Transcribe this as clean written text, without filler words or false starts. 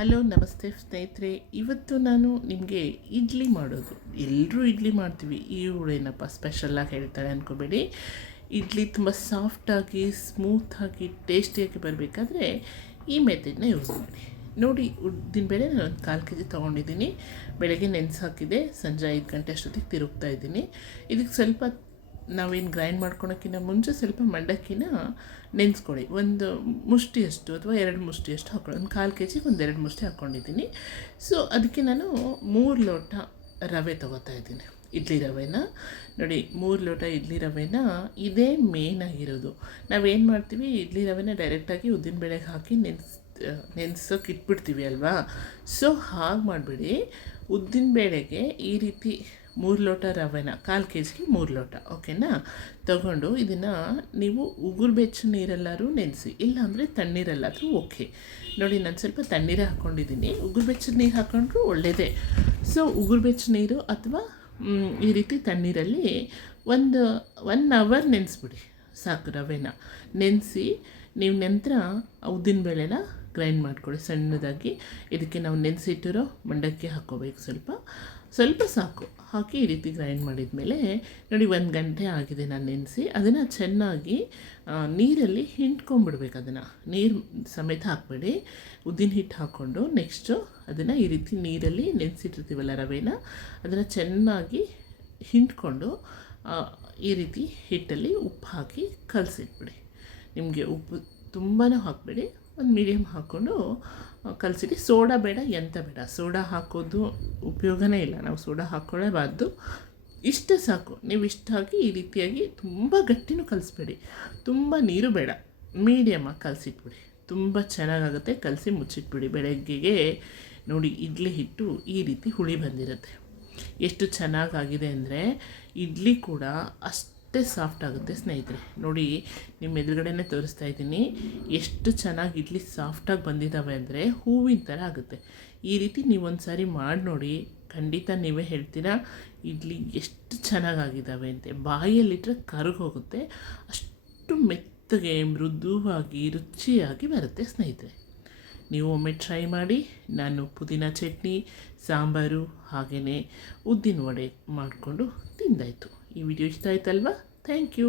Hello ನಮಸ್ತೆ ಸ್ನೇಹಿತರೆ. ಇವತ್ತು ನಾನು ನಿಮಗೆ ಇಡ್ಲಿ ಮಾಡೋದು, ಎಲ್ಲರೂ ಇಡ್ಲಿ ಮಾಡ್ತೀವಿ, ಇವಳೇನಪ್ಪ ಸ್ಪೆಷಲಾಗಿ ಹೇಳ್ತಾಳೆ ಅಂದ್ಕೋಬೇಡಿ. ಇಡ್ಲಿ ತುಂಬ ಸಾಫ್ಟಾಗಿ ಸ್ಮೂತಾಗಿ ಟೇಸ್ಟಿಯಾಗಿ ಬರಬೇಕಾದ್ರೆ ಈ ಮೆಥಡ್ನ ಯೂಸ್ ಮಾಡಿ ನೋಡಿ. ಉದ್ದಿನಬೇಳೆ ನಾನು ಒಂದು 1/4 kg ತೊಗೊಂಡಿದ್ದೀನಿ. ಬೆಳಗ್ಗೆ ನೆನೆಸಿ ಹಾಕಿದೆ, ಸಂಜೆ 5 ಗಂಟೆ ಅಷ್ಟೊತ್ತಿಗೆ ತಿರುಗ್ತಾ ಇದ್ದೀನಿ. ಇದಕ್ಕೆ ಸ್ವಲ್ಪ ನಾವೇನು ಗ್ರೈಂಡ್ ಮಾಡ್ಕೊಳೋಕ್ಕಿಂತ ಮುಂಚೆ ಸ್ವಲ್ಪ ಮಂಡಕ್ಕಿನ ನೆನೆಸ್ಕೊಳ್ಳಿ. ಒಂದು ಮುಷ್ಟಿಯಷ್ಟು ಅಥವಾ 2 ಮುಷ್ಟಿಯಷ್ಟು ಹಾಕ್ಕೊಳ್ಳಿ. ಒಂದು 1/4 kg ಒಂದು 2 ಮುಷ್ಟಿ ಹಾಕ್ಕೊಂಡಿದ್ದೀನಿ. ಸೊ ಅದಕ್ಕೆ ನಾನು 3 ಲೋಟ ರವೆ ತೊಗೋತಾ ಇದ್ದೀನಿ, ಇಡ್ಲಿ ರವೆನ. ನೋಡಿ, 3 ಲೋಟ ಇಡ್ಲಿ ರವೆನ, ಇದೇ ಮೇನ್ ಆಗಿರೋದು. ನಾವೇನು ಮಾಡ್ತೀವಿ, ಇಡ್ಲಿ ರವೆನ ಡೈರೆಕ್ಟಾಗಿ ಉದ್ದಿನಬೇಳೆಗೆ ಹಾಕಿ ನೆನೆಸೋಕೆ ಇಟ್ಬಿಡ್ತೀವಿ ಅಲ್ವಾ. ಸೊ ಹಾಗೆ ಮಾಡಿಬಿಡಿ. ಉದ್ದಿನಬೇಳೆಗೆ ಈ ರೀತಿ 3 ಲೋಟ ರವೆನ, 1/4 kgಗೆ 3 ಲೋಟ, ಓಕೆನಾ, ತಗೊಂಡು ಇದನ್ನು ನೀವು ಉಗುರು ಬೆಚ್ಚ ನೀರೆಲ್ಲರೂ ನೆನೆಸಿ, ಇಲ್ಲಾಂದರೆ ತಣ್ಣೀರೆಲ್ಲಾದರೂ ಓಕೆ. ನೋಡಿ, ನಾನು ಸ್ವಲ್ಪ ತಣ್ಣೀರೇ ಹಾಕ್ಕೊಂಡಿದ್ದೀನಿ. ಉಗುರು ಬೆಚ್ಚದ ನೀರು ಹಾಕ್ಕೊಂಡ್ರೂ ಒಳ್ಳೆಯದೇ. ಸೊ ಉಗುರು ಬೆಚ್ಚ ನೀರು ಅಥವಾ ಈ ರೀತಿ ತಣ್ಣೀರಲ್ಲಿ ಒಂದು 1 ಅವರ್ ನೆನೆಸ್ಬಿಡಿ ಸಾಕು. ರವೆನ ನೆನೆಸಿ ನೀವು ನಂತರ ಉದ್ದಿನಬೇಳೆನ ಗ್ರೈಂಡ್ ಮಾಡ್ಕೊಳ್ಳಿ ಸಣ್ಣದಾಗಿ. ಇದಕ್ಕೆ ನಾವು ನೆನೆಸಿಟ್ಟಿರೋ ಮಂಡಕ್ಕಿ ಹಾಕ್ಕೋಬೇಕು, ಸ್ವಲ್ಪ ಸಾಕು. ಹಾಕಿ ಈ ರೀತಿ ಗ್ರೈಂಡ್ ಮಾಡಿದ ಮೇಲೆ ನೋಡಿ, 1 ಗಂಟೆ ಆಗಿದೆ ನಾನು ನೆನೆಸಿ. ಅದನ್ನು ಚೆನ್ನಾಗಿ ನೀರಲ್ಲಿ ಹಿಂಡ್ಕೊಂಬಿಡ್ಬೇಕು. ಅದನ್ನು ನೀರು ಸಮೇತ ಹಾಕಬೇಡಿ, ಉದ್ದಿನ ಹಿಟ್ಟು ಹಾಕ್ಕೊಂಡು ನೆಕ್ಸ್ಟು ಅದನ್ನು ಈ ರೀತಿ ನೀರಲ್ಲಿ ನೆನೆಸಿಟ್ಟಿರ್ತೀವಲ್ಲ ರವೆನ, ಅದನ್ನು ಚೆನ್ನಾಗಿ ಹಿಂಡ್ಕೊಂಡು ಈ ರೀತಿ ಹಿಟ್ಟಲ್ಲಿ ಉಪ್ಪು ಹಾಕಿ ಕಲಸಿಟ್ಬಿಡಿ. ನಿಮಗೆ ಉಪ್ಪು ತುಂಬಾ ಹಾಕಬೇಡಿ, ಒಂದು ಮೀಡಿಯಮ್ ಹಾಕ್ಕೊಂಡು ಕಲಸಿಡಿ. ಸೋಡಾ ಬೇಡ, ಎಂತ ಬೇಡ. ಸೋಡಾ ಹಾಕೋದು ಉಪಯೋಗನೇ ಇಲ್ಲ, ನಾವು ಸೋಡಾ ಹಾಕ್ಕೊಳ್ಳೇಬಾರ್ದು. ಇಷ್ಟೇ ಸಾಕು. ನೀವು ಇಷ್ಟ ಹಾಕಿ ಈ ರೀತಿಯಾಗಿ ತುಂಬ ಗಟ್ಟಿನೂ ಕಲಿಸ್ಬೇಡಿ, ತುಂಬ ನೀರು ಬೇಡ, ಮೀಡಿಯಮಾಗಿ ಕಲಸಿಟ್ಬಿಡಿ. ತುಂಬ ಚೆನ್ನಾಗಾಗುತ್ತೆ. ಕಲಸಿ ಮುಚ್ಚಿಟ್ಬಿಡಿ. ಬೆಳಗ್ಗೆಗೆ ನೋಡಿ, ಇಡ್ಲಿ ಹಿಟ್ಟು ಈ ರೀತಿ ಹುಳಿ ಬಂದಿರುತ್ತೆ. ಎಷ್ಟು ಚೆನ್ನಾಗಾಗಿದೆ ಅಂದರೆ ಇಡ್ಲಿ ಕೂಡ ಅಷ್ಟೇ ಸಾಫ್ಟ್ ಆಗುತ್ತೆ ಸ್ನೇಹಿತರೆ. ನೋಡಿ, ನಿಮ್ಮ ಎದುರುಗಡೆನೇ ತೋರಿಸ್ತಾ ಇದ್ದೀನಿ, ಎಷ್ಟು ಚೆನ್ನಾಗಿ ಇಡ್ಲಿ ಸಾಫ್ಟಾಗಿ ಬಂದಿದ್ದಾವೆ ಅಂದರೆ ಹೂವಿನ ಥರ ಆಗುತ್ತೆ. ಈ ರೀತಿ ನೀವೊಂದು ಸಾರಿ ಮಾಡಿ ನೋಡಿ, ಖಂಡಿತ ನೀವೇ ಹೇಳ್ತೀರಾ ಇಡ್ಲಿ ಎಷ್ಟು ಚೆನ್ನಾಗಾಗಿದ್ದಾವೆ ಅಂತ. ಬಾಯಲ್ಲಿಟ್ಟರೆ ಕರಗಿ ಹೋಗುತ್ತೆ, ಅಷ್ಟು ಮೆತ್ತಗೆ ಮೃದುವಾಗಿ ರುಚಿಯಾಗಿ ಬರುತ್ತೆ ಸ್ನೇಹಿತರೆ. ನೀವು ಒಮ್ಮೆ ಟ್ರೈ ಮಾಡಿ. ನಾನು ಪುದೀನ ಚಟ್ನಿ, ಸಾಂಬಾರು ಹಾಗೆಯೇ ಉದ್ದಿನ ವಡೆ ಮಾಡಿಕೊಂಡು ತಿಂದಾಯಿತು. ಈ ವಿಡಿಯೋ ಇಷ್ಟ ಆಯ್ತಲ್ವಾ? Thank you.